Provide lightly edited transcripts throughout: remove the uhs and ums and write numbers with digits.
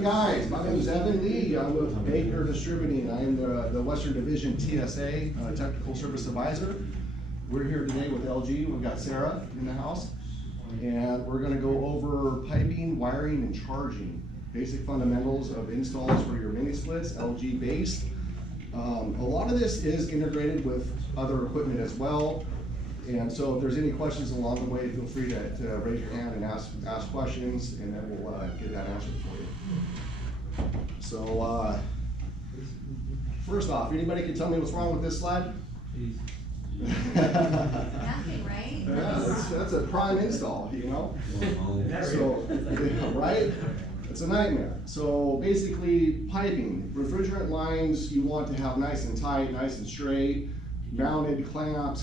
Morning, guys. My name is Evan Lee. I'm with Baker Distributing. I'm the Western Division TSA Technical Service Advisor. We're here today with LG. We've got Sarah in the house, and we're going to go over piping, wiring, and charging. Basic fundamentals of installs for your mini splits, LG based. A lot of this is integrated with other equipment as well. And so if there's any questions along the way, feel free to raise your hand and ask questions, and then we'll get that answered for you. So first off, anybody can tell me what's wrong with this slide? Nothing, right? Yeah, that's a prime install, you know? So, right? It's a nightmare. So basically, piping, refrigerant lines you want to have nice and tight, nice and straight, mounted, clamped,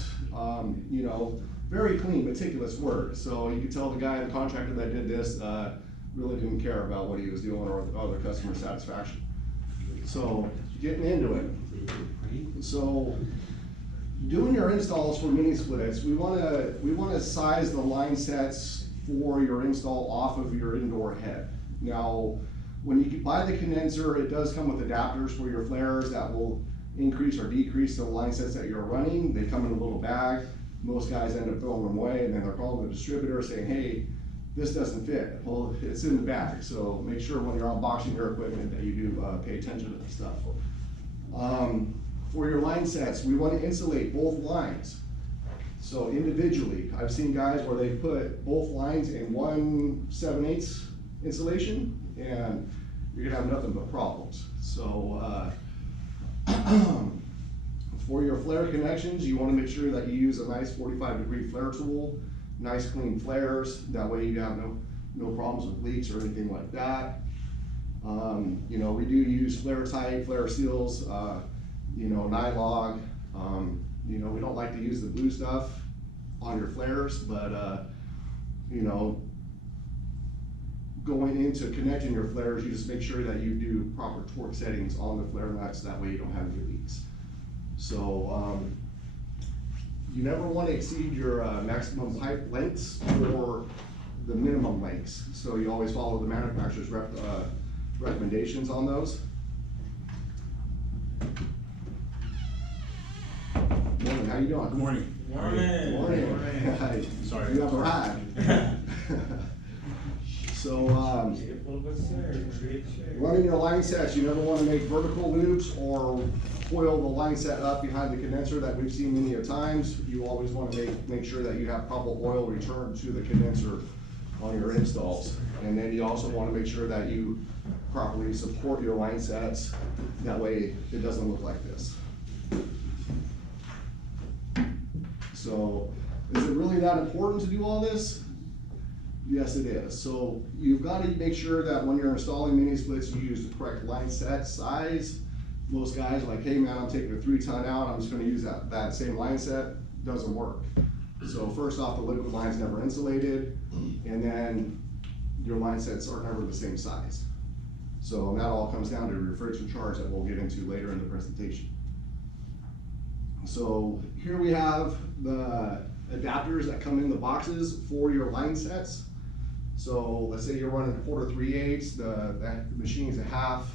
you know, very clean, meticulous work. So you could tell the guy, the contractor that did this, really didn't care about what he was doing or other customer satisfaction. So getting into it. So doing your installs for mini splits, we want to size the line sets for your install off of your indoor head. Now, when you buy the condenser, it does come with adapters for your flares that will increase or decrease the line sets that you're running. They come in a little bag. Most guys end up throwing them away, and then they're calling the distributor saying, hey, this doesn't fit. Well, it's in the bag, so make sure when you're unboxing your equipment that you do pay attention to the stuff. For your line sets, we want to insulate both lines. So individually, I've seen guys where they put both lines in 1/7/8 insulation, and you're gonna have nothing but problems. So for your flare connections, you want to make sure that you use a nice 45-degree flare tool, nice clean flares. That way you have no problems with leaks or anything like that. You know, we do use flare tight, flare seals, you know, Nylog. You know, we don't like to use the blue stuff on your flares, but you know, going into connecting your flares, you just make sure that you do proper torque settings on the flare nuts. That way you don't have any leaks. So you never want to exceed your maximum pipe lengths or the minimum lengths. So you always follow the manufacturer's recommendations on those. Morning, how you doing? Good morning. Morning. Morning. Sorry. You have a ride. So, running your line sets, you never want to make vertical loops or coil the line set up behind the condenser that we've seen many a times. You always want to make sure that you have proper oil return to the condenser on your installs. And then you also want to make sure that you properly support your line sets. That way it doesn't look like this. So, is it really that important to do all this? Yes, it is. So you've got to make sure that when you're installing mini splits, you use the correct line set size. Most guys are like, hey man, I'm taking a 3-ton out, I'm just going to use that same line set. Doesn't work. So first off, the liquid line's never insulated, and then your line sets are never the same size. So that all comes down to refrigerant charge that we'll get into later in the presentation. So here we have the adapters that come in the boxes for your line sets. So let's say you're running 1/4 3/8, the machine's a 1/2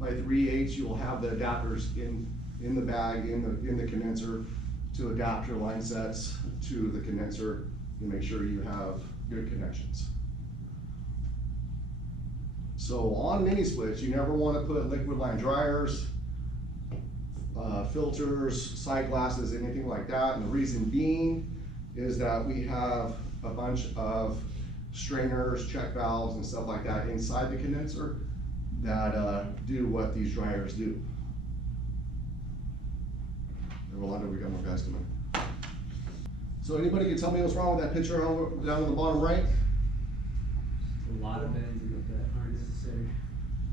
by 3/8. You'll have the adapters in the bag, in the condenser, to adapt your line sets to the condenser and make sure you have good connections. So on mini splits, you never want to put liquid line dryers, filters, side glasses, anything like that. And the reason being is that we have a bunch of strainers, check valves, and stuff like that inside the condenser that do what these dryers do. Rolando, we got more guys coming. So anybody can tell me what's wrong with that picture down on the bottom right? A lot of bends that aren't necessary.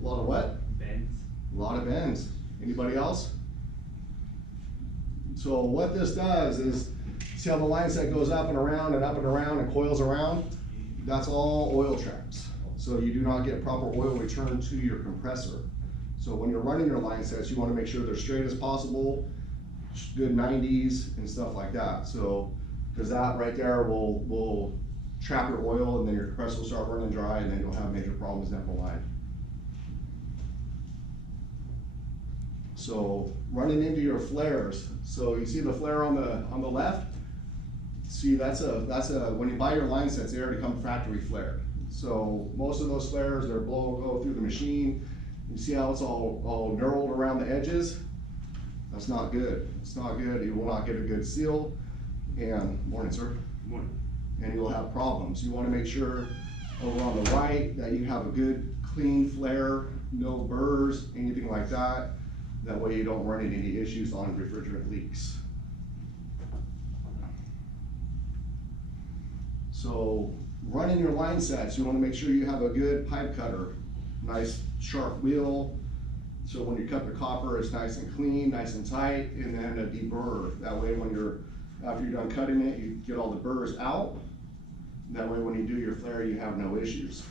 A lot of what? Bends. A lot of bends. Anybody else? So what this does is, see how the line set goes up and around and up and around and coils around? That's all oil traps. So you do not get proper oil return to your compressor. So when you're running your line sets, you want to make sure they're straight as possible, good 90s and stuff like that. So, because that right there will trap your oil, and then your compressor will start running dry, and then you'll have major problems down the line. So running into your flares, so you see the flare on the left? See, that's a, when you buy your line sets, they already come factory flared. So most of those flares, they're go through the machine. You see how it's all knurled around the edges? That's not good. It's not good. You will not get a good seal. And, morning, sir. Morning. And you'll have problems. You want to make sure over on the right that you have a good clean flare, no burrs, anything like that. That way you don't run into any issues on refrigerant leaks. So running your line sets, you want to make sure you have a good pipe cutter, nice sharp wheel. So when you cut the copper, it's nice and clean, nice and tight, and then a deburr. That way after you're done cutting it, you get all the burrs out. That way when you do your flare, you have no issues.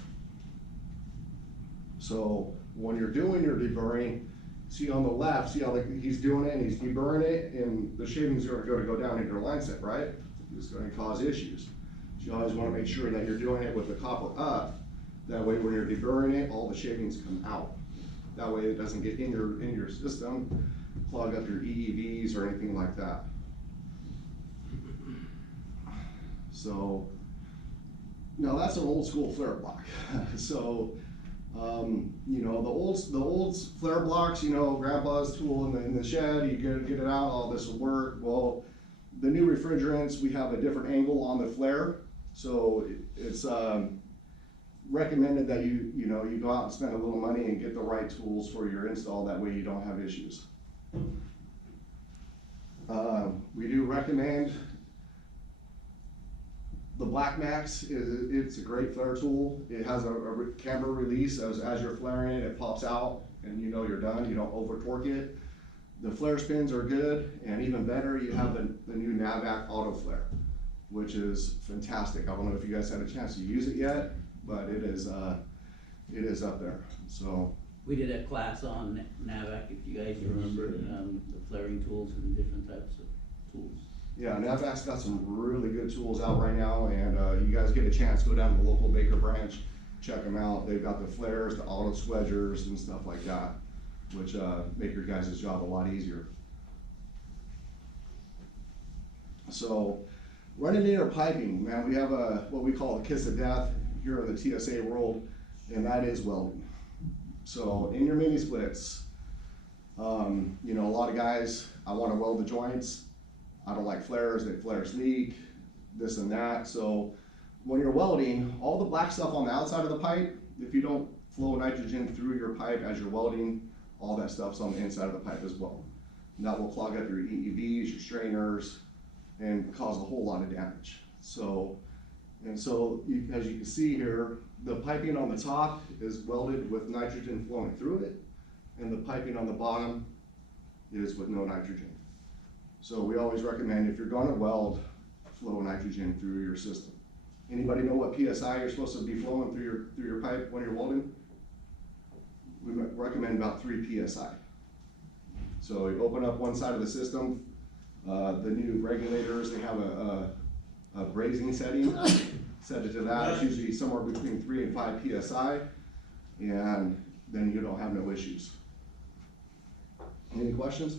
So when you're doing your deburring, see on the left, see how he's doing it and he's deburring it, and the shavings are going to go down into your line set, right? It's going to cause issues. So you always want to make sure that you're doing it with the copper up. That way when you're deburring it, all the shavings come out. That way it doesn't get in your system, clog up your EEVs or anything like that. So now that's an old school flare block. So you know, the old flare blocks, you know, grandpa's tool in the shed, you get it out, all this will work. Well, the new refrigerants, we have a different angle on the flare. So it's recommended that you go out and spend a little money and get the right tools for your install. That way you don't have issues. We do recommend the Black Max. It's a great flare tool. It has a camber release. As you're flaring it, it pops out and you know you're done. You don't over torque it. The flare spins are good, and even better, you have the new Navac Auto Flare, which is fantastic. I don't know if you guys had a chance to use it yet, but it is up there. So we did a class on Navac, if you guys remember, the flaring tools and different types of tools. yeah, Navac's got some really good tools out right now, and you guys get a chance, go down to the local Baker branch, check them out. They've got the flares, the auto swedgers, and stuff like that, which make your guys' job a lot easier. So running into piping, man, we have what we call a kiss of death here in the TSA world, and that is welding. So in your mini splits, you know, a lot of guys, I want to weld the joints. I don't like flares, flares leak, this and that. So when you're welding, all the black stuff on the outside of the pipe, if you don't flow nitrogen through your pipe as you're welding, all that stuff's on the inside of the pipe as well. And that will clog up your EEVs, your strainers, and cause a whole lot of damage. So as you can see here, the piping on the top is welded with nitrogen flowing through it, and the piping on the bottom is with no nitrogen. So we always recommend, if you're gonna weld, flow nitrogen through your system. Anybody know what PSI you're supposed to be flowing through your pipe when you're welding? We recommend about 3 PSI. So you open up one side of the system, the new regulators, they have a brazing setting. Set it to that. It's usually somewhere between 3 and 5 PSI, and then you don't have no issues. Any questions?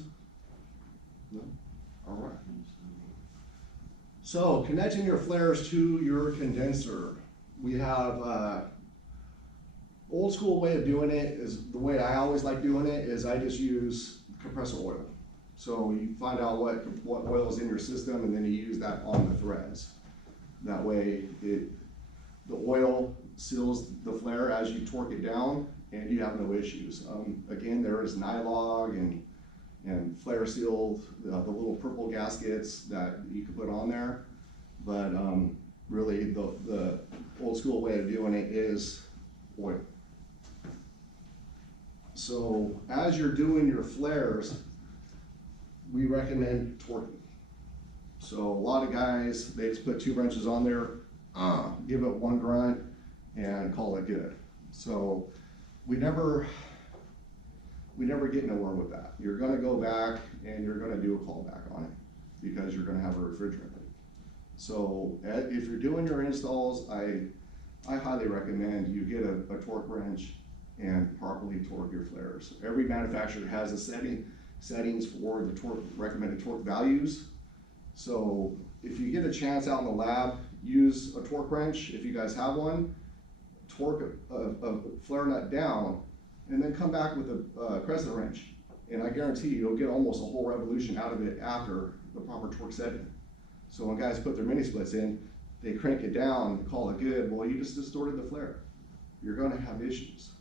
No? All right. So connecting your flares to your condenser. We have old school way of doing it is the way I always like doing it is I just use compressor oil. So you find out what oil is in your system, and then you use that on the threads. That way the oil seals the flare as you torque it down, and you have no issues. Again, there is Nylog and Flare Seal, the little purple gaskets that you can put on there. But really the old school way of doing it is oil. So as you're doing your flares, we recommend torquing. So a lot of guys, they just put 2 wrenches on there, give it one grunt, and call it good. So we never get nowhere with that. You're gonna go back and you're gonna do a callback on it because you're gonna have a refrigerant leak. So if you're doing your installs, I highly recommend you get a torque wrench and properly torque your flares. Every manufacturer has a setting settings for the torque, recommended torque values. So if you get a chance out in the lab, use a torque wrench if you guys have one, torque a flare nut down, and then come back with a crescent wrench. And I guarantee you'll get almost a whole revolution out of it after the proper torque setting. So when guys put their mini splits in, they crank it down, call it good. Well, you just distorted the flare. You're gonna have issues.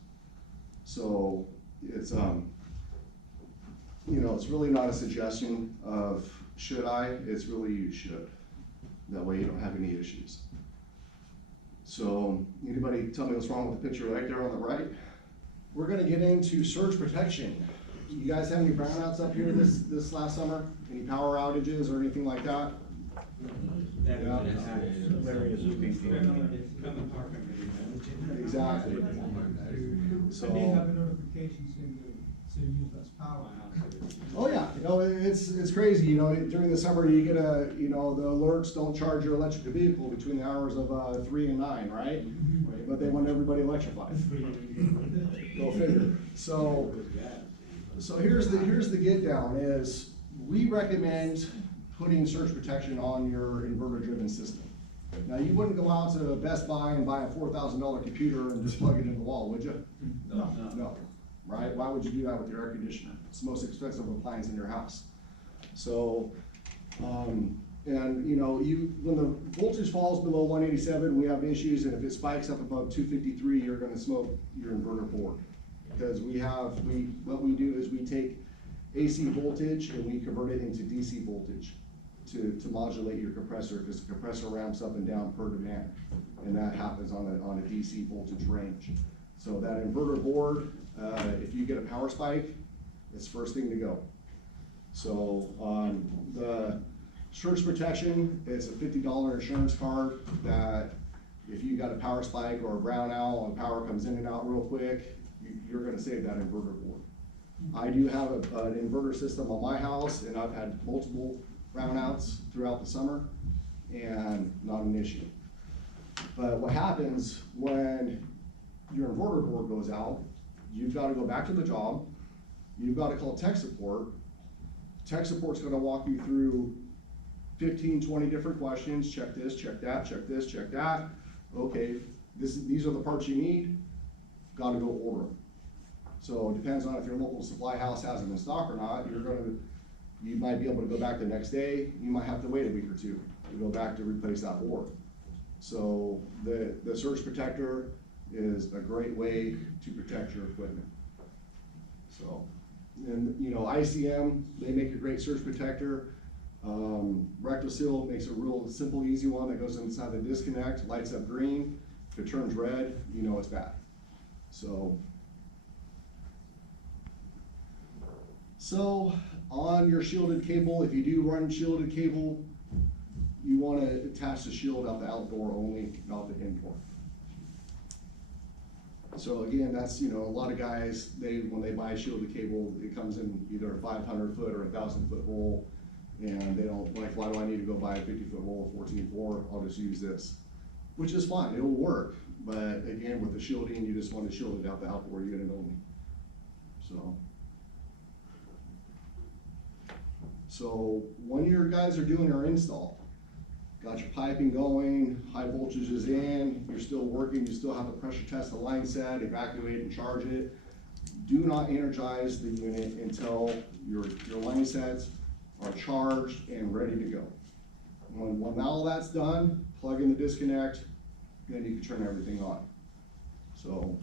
So it's, you know, it's really not a suggestion of should I, it's really you should. That way you don't have any issues. So anybody tell me what's wrong with the picture right there on the right? We're gonna get into surge protection. You guys have any brownouts up here this last summer? Any power outages or anything like that? Yeah. Exactly. So. I did have a notification saying to use less power. Oh yeah, you know, it's crazy, you know, during the summer you get you know, the alerts, don't charge your electric vehicle between the hours of 3 and 9, right? But they want everybody electrified. Go figure. So here's the get down is we recommend putting surge protection on your inverter driven system. Now you wouldn't go out to Best Buy and buy a $4,000 computer and just plug it in the wall, would you? No. Right? Why would you do that with your air conditioner? It's the most expensive appliance in your house. So, and you know, when the voltage falls below 187, we have issues, and if it spikes up above 253, you're gonna smoke your inverter board. Because what we do is we take AC voltage and we convert it into DC voltage to modulate your compressor, because the compressor ramps up and down per demand. And that happens on a DC voltage range. So that inverter board, if you get a power spike, it's first thing to go. So the surge protection is a $50 insurance card that if you got a power spike or a brownout and power comes in and out real quick, you're gonna save that inverter board. I do have an inverter system on my house, and I've had multiple brownouts throughout the summer and not an issue. But what happens when your inverter board goes out, you've got to go back to the job, you've got to call tech support. Tech support's going to walk you through 15, 20 different questions, check this, check that, check this, check that. Okay, these are the parts you need, got to go order them. So it depends on if your local supply house has them in stock or not. You might be able to go back the next day, you might have to wait a week or two to go back to replace that board. So the surge protector is a great way to protect your equipment. So, and you know, ICM, they make a great surge protector. RectoSeal makes a real simple, easy one that goes inside the disconnect, lights up green. If it turns red, you know it's bad. So on your shielded cable, if you do run shielded cable, you want to attach the shield out the outdoor only, not the indoor. So again, that's, you know, a lot of guys, when they buy shielded cable, it comes in either a 500 foot or a 1,000 foot roll, and they don't, like, why do I need to go buy a 50 foot roll of 14.4? I'll just use this, which is fine, it'll work. But again, with the shielding, you just want to shield it out the outdoor unit only. So when your guys are doing your install, got your piping going, high voltage is in, you're still working, you still have to pressure test the line set, evacuate and charge it. Do not energize the unit until your line sets are charged and ready to go. When all that's done, plug in the disconnect, then you can turn everything on. So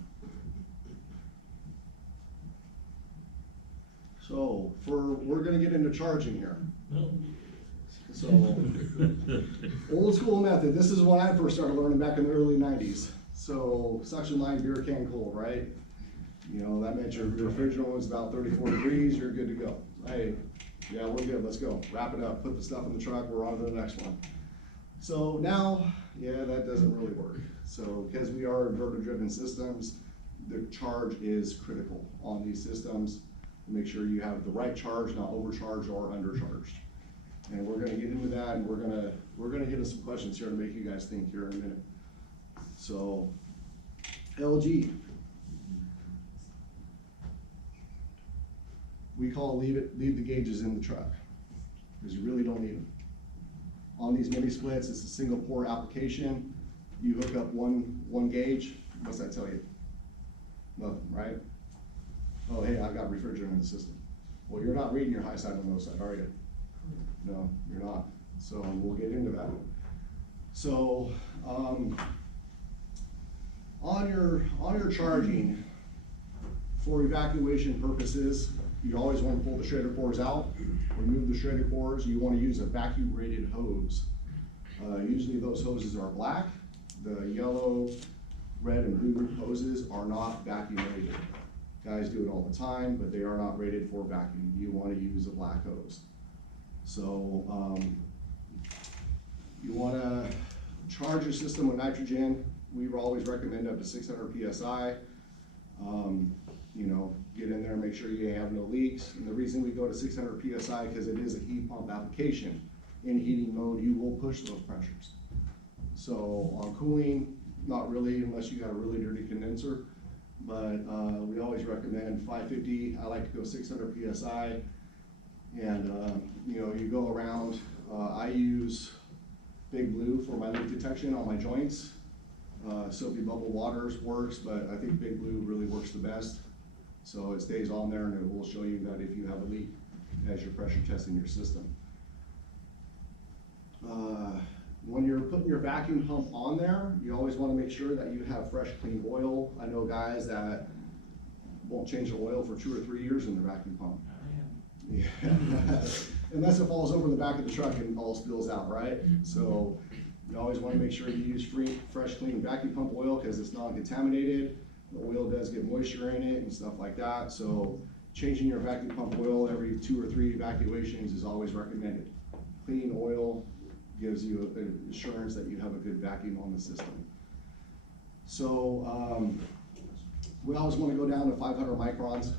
we're gonna get into charging here. So, old school method, this is when I first started learning back in the early 90s. So, suction line beer can cold, right? You know, that meant your refrigerant was about 34 degrees, you're good to go. Hey, yeah, we're good, let's go. Wrap it up, put the stuff in the truck, we're on to the next one. So now, yeah, that doesn't really work. So, because we are inverter driven systems, the charge is critical on these systems. Make sure you have the right charge, not overcharged or undercharged. And we're gonna get into that, and we're gonna get into some questions here to make you guys think here in a minute. So, LG. we call leave the gauges in the truck, because you really don't need them. On these mini splits, it's a single port application. You hook up one gauge, what's that tell you? Nothing, right? Oh, hey, I've got refrigerant in the system. Well, you're not reading your high side and low side, are you? No, you're not. So we'll get into that. So, on your charging, for evacuation purposes, you always want to pull the shredder cores out, remove the shredder cores. You want to use a vacuum rated hose. Usually those hoses are black. The yellow, red, and blue hoses are not vacuum rated. Guys do it all the time, but they are not rated for vacuum. You want to use a black hose. So, you want to charge your system with nitrogen. We always recommend up to 600 PSI. You know, get in there, make sure you have no leaks. And the reason we go to 600 PSI, because it is a heat pump application. In heating mode, you will push those pressures. So on cooling, not really, unless you got a really dirty condenser. But we always recommend 550. I like to go 600 PSI. And you know, you go around. I use Big Blue for my leak detection on my joints. Soapy Bubble Waters works, but I think Big Blue really works the best. So it stays on there and it will show you that if you have a leak as you're pressure testing your system. When you're putting your vacuum pump on there, you always want to make sure that you have fresh, clean oil. I know guys that won't change the oil for 2 or 3 years in their vacuum pump. Yeah. Unless it falls over the back of the truck and all spills out, right? So you always want to make sure you use fresh, clean vacuum pump oil because it's not contaminated. The oil does get moisture in it and stuff like that. So changing your vacuum pump oil every 2 or 3 evacuations is always recommended. Clean oil gives you assurance that you have a good vacuum on the system. So we always want to go down to 500 microns.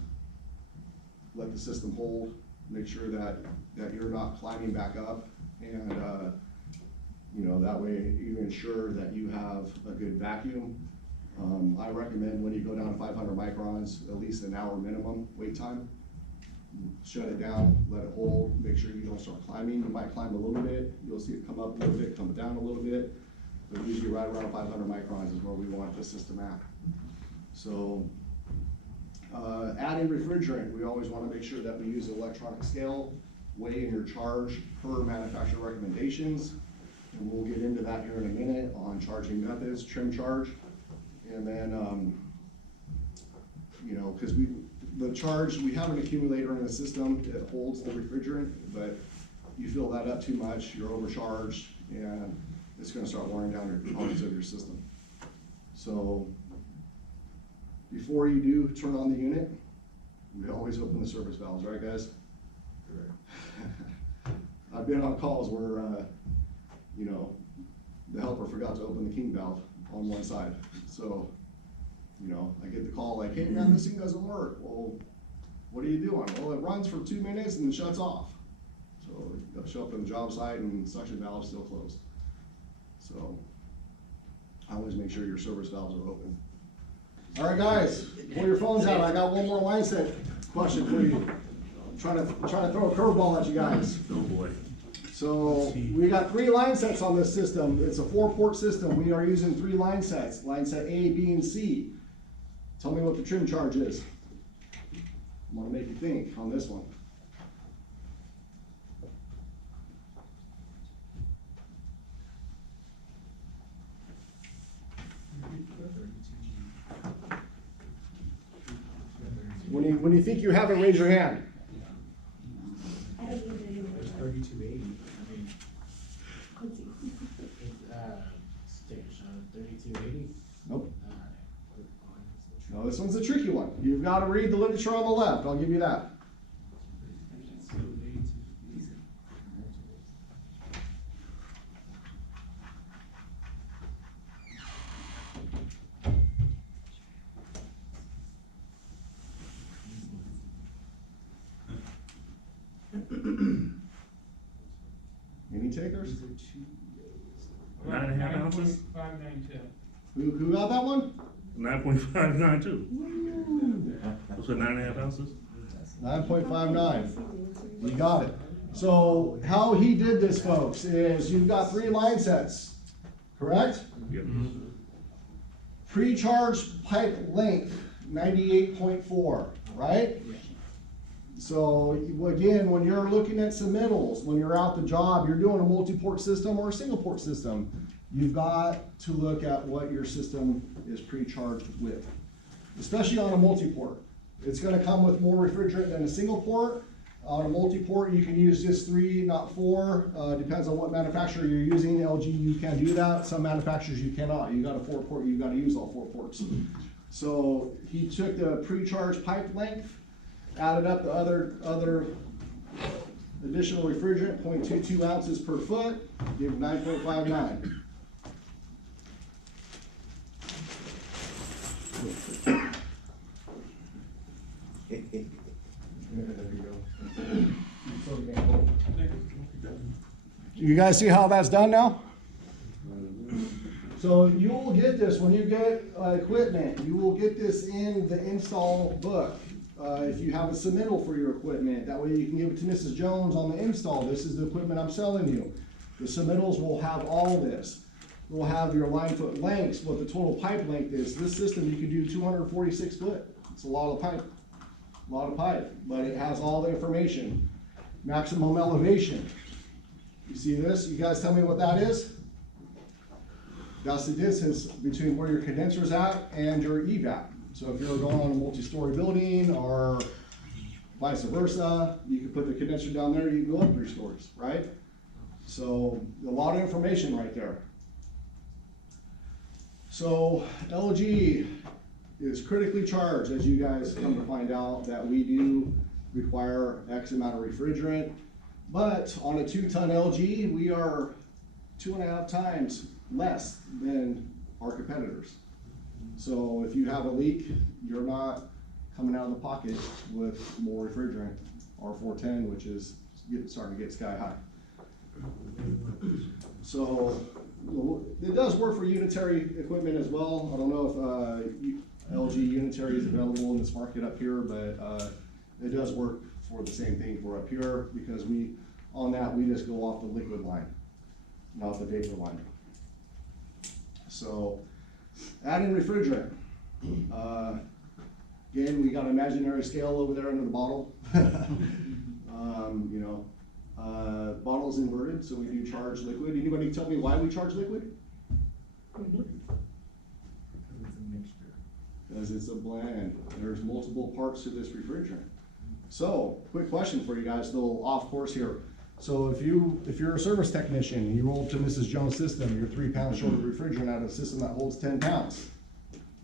Let the system hold. Make sure that you're not climbing back up, and you know, that way you ensure that you have a good vacuum. I recommend when you go down to 500 microns, at least an hour minimum wait time. Shut it down, let it hold, make sure you don't start climbing. You might climb a little bit, you'll see it come up a little bit, come down a little bit, but usually right around 500 microns is where we want the system at. So, adding refrigerant, we always want to make sure that we use an electronic scale, weigh in your charge per manufacturer recommendations. And we'll get into that here in a minute on charging methods, trim charge. And then, you know, because we have an accumulator in the system that holds the refrigerant, but you fill that up too much, you're overcharged, and it's gonna start wearing down your components of your system. So, before you do turn on the unit, we always open the service valves, right guys? Correct. I've been on calls where, you know, the helper forgot to open the king valve on one side. So, you know, I get the call like, hey man, this thing doesn't work. Well, what are you doing? Well, it runs for 2 minutes and then shuts off. So you show up on the job site and suction valve's still closed. So I always make sure your service valves are open. All right, guys, pull your phones out. I got one more line set question for you. I'm trying to throw a curveball at you guys. Oh boy. So we got 3 line sets on this system. It's a 4-port system. We are using 3 line sets. Line set A, B, and C. Tell me what the trim charge is. I'm gonna make you think on this one. When you think you have it, raise your hand. There's 3280. I mean, let's take a shot at 3280. Nope. No, this one's a tricky one. You've got to read the literature on the left. I'll give you that. Any takers? 9.5 ounces? 592. Who got that one? 9.592. What's with 9.5 ounces? 9.59. You got it. So how he did this, folks, is you've got 3 line sets, correct? Pre-charged pipe length, 98.4, right? So again, when you're looking at submittals, when you're out the job, you're doing a multi-port system or a single port system, you've got to look at what your system is pre-charged with, especially on a multi-port. It's gonna come with more refrigerant than a single port. On a multi-port, you can use just 3, not 4, depends on what manufacturer you're using. LG, you can do that. Some manufacturers you cannot. You got a 4-port, you gotta use all 4 ports. So he took the pre-charged pipe length, added up the other additional refrigerant, 0.22 ounces per foot, give 9.59. You guys see how that's done now? So you will get this when you get equipment. You will get this in the install book. If you have a submittal for your equipment, that way you can give it to Mrs. Jones on the install. This is the equipment I'm selling you. The submittals will have all this. We'll have your line foot lengths, what the total pipe length is. This system, you can do 246 foot. It's a lot of pipe, but it has all the information. Maximum elevation. You see this? You guys tell me what that is? That's the distance between where your condenser's at and your evap. So if you're going on a multi-story building or vice versa, you can put the condenser down there, you can go up 3 stories, right? So a lot of information right there. So LG is critically charged, as you guys come to find out, that we do require X amount of refrigerant. But on a 2-ton LG, we are 2.5 times less than our competitors. So if you have a leak, you're not coming out of the pocket with more refrigerant, R410, which is starting to get sky high. So it does work for unitary equipment as well. I don't know if LG unitary is available in this market up here, but it does work for the same thing for up here, because we just go off the liquid line, not the vapor line. So add in refrigerant. Again, we got an imaginary scale over there under the bottle. Bottle's inverted, so we do charge liquid. Anybody tell me why we charge liquid? Because it's a blend. There's multiple parts to this refrigerant. So, quick question for you guys, a little off course here. So if you're a service technician, you roll to Mrs. Jones' system, you're 3 pounds short of refrigerant out of a system that holds 10 pounds.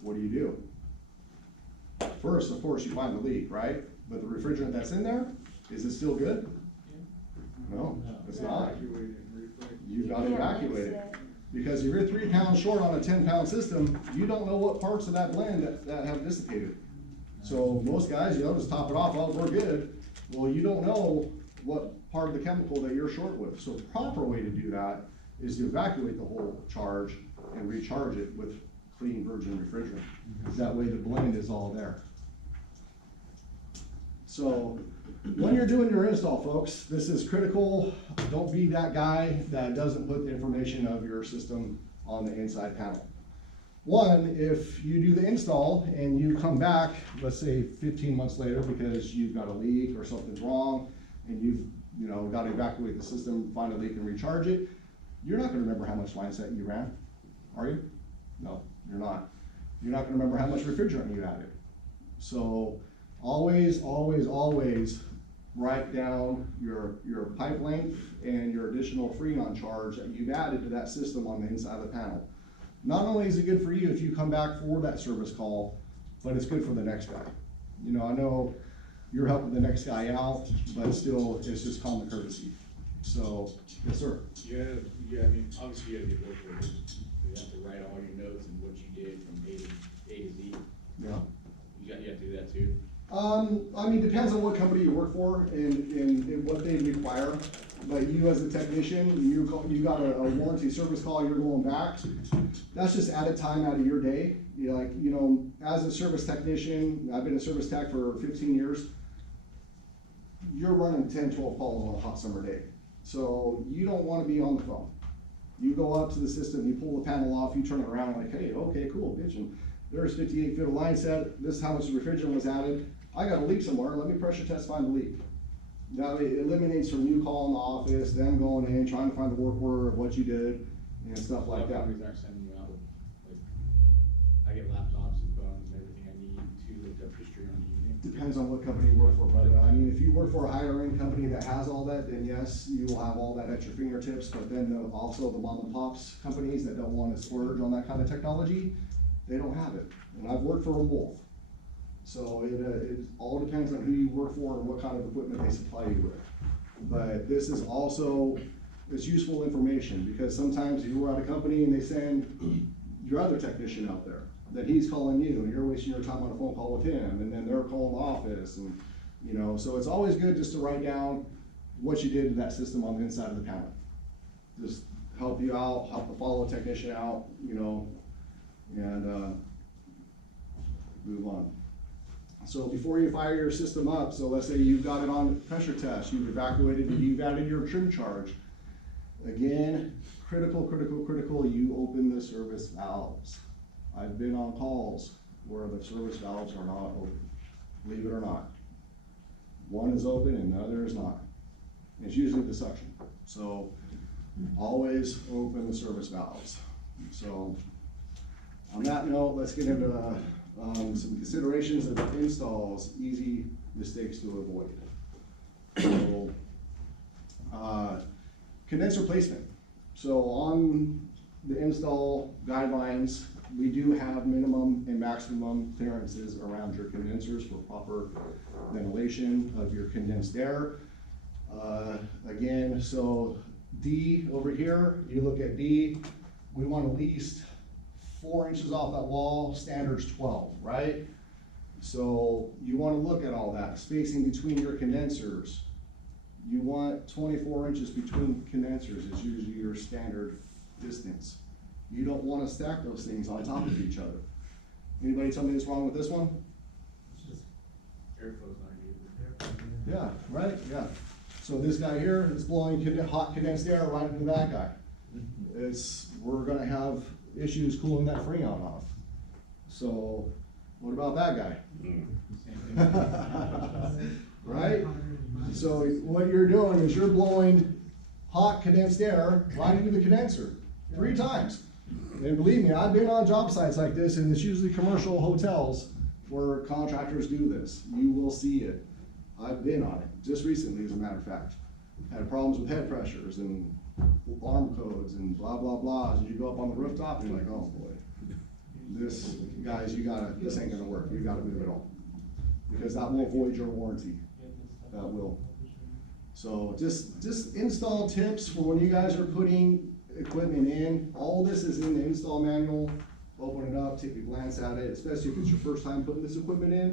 What do? First, of course, you find the leak, right? But the refrigerant that's in there, is it still good? No, it's not. You've got to evacuate it. Because if you're 3 pounds short on a 10-pound system, you don't know what parts of that blend that have dissipated. So most guys, just top it off, oh, we're good. Well, you don't know what part of the chemical that you're short with. So the proper way to do that is to evacuate the whole charge and recharge it with clean virgin refrigerant. That way the blend is all there. So when you're doing your install, folks, this is critical. Don't be that guy that doesn't put the information of your system on the inside panel. One, if you do the install and you come back, let's say 15 months later because you've got a leak or something's wrong and you've got to evacuate the system, find a leak and recharge it, you're not going to remember how much line set you ran, are you? No, you're not. You're not going to remember how much refrigerant you added. So always, always, always write down your pipe length and your additional freon charge that you've added to that system on the inside of the panel. Not only is it good for you if you come back for that service call, but it's good for the next guy. I know you're helping the next guy out, but still, it's just common courtesy. So, yes, sir. I mean, obviously you gotta get work orders. You have to write all your notes and what you did from A to Z. Yeah. You have to do that too. I mean, depends on what company you work for and what they require. But you as a technician, you got a warranty service call, you're going back. That's just added time out of your day. As a service technician, I've been a service tech for 15 years. you're running 10, 12 calls on a hot summer day. So you don't wanna be on the phone. You go up to the system, you pull the panel off, you turn it around like, hey, okay, cool, bitch, and there's 58 feet of line set, this is how much refrigerant was added. I got a leak somewhere, let me pressure test, find the leak. Now it eliminates from you calling the office, them going in, trying to find the work order of what you did, and stuff like that. Companies aren't sending you out with, like, I get laptops and phones and everything I need to look up history on the unit. Depends on what company you work for, but, I mean, if you work for a higher end company that has all that, then yes, you will have all that at your fingertips, but then also the mom and pops companies that don't wanna splurge on that kind of technology, they don't have it, and I've worked for them both. So it all depends on who you work for and what kind of equipment they supply you with. But this is also, it's useful information, because sometimes you are at a company and they send your other technician out there, that he's calling you, and you're wasting your time on a phone call with him, and then they're calling the office, and, you know, so it's always good just to write down what you did to that system on the inside of the panel. Just help you out, help the follow technician out, you know, and, move on. So before you fire your system up, so let's say you've got it on pressure test, you've evacuated, you've added your trim charge. Again, critical, you open the service valves. I've been on calls where the service valves are not open, believe it or not. One is open and the other is not. It's usually the suction. So always open the service valves. So on that note, let's get into some considerations of installs, easy mistakes to avoid. So, condenser placement. So on the install guidelines, we do have minimum and maximum clearances around your condensers for proper ventilation of your condensed air. Again, so D over here, you look at D, we want at least 4 inches off that wall, standard's 12, right? So you wanna look at all that, spacing between your condensers. You want 24 inches between condensers is usually your standard distance. You don't wanna stack those things on top of each other. Anybody tell me what's wrong with this one? Airflow's not good. Yeah, right, yeah. So this guy here is blowing hot condensed air right into that guy. We're gonna have issues cooling that freon off. So what about that guy? Right? So what you're doing is you're blowing hot condensed air right into the condenser 3 times. And believe me, I've been on job sites like this, and it's usually commercial hotels where contractors do this. You will see it. I've been on it, just recently, as a matter of fact. Had problems with head pressures and alarm codes and blah, blah, blah. And you go up on the rooftop and you're like, oh boy, this, guys, this ain't gonna work. You gotta move it all. Because that will void your warranty. That will. So just install tips for when you guys are putting equipment in. All this is in the install manual. Open it up, take a glance at it, especially if it's your first time putting this equipment in.